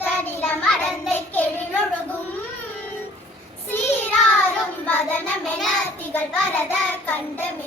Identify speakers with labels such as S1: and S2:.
S1: நீராறும் கடலொழுத்த கெழிலொழுகும் சீராரும் வதனமென திகழ் பரத கண்டமிதில்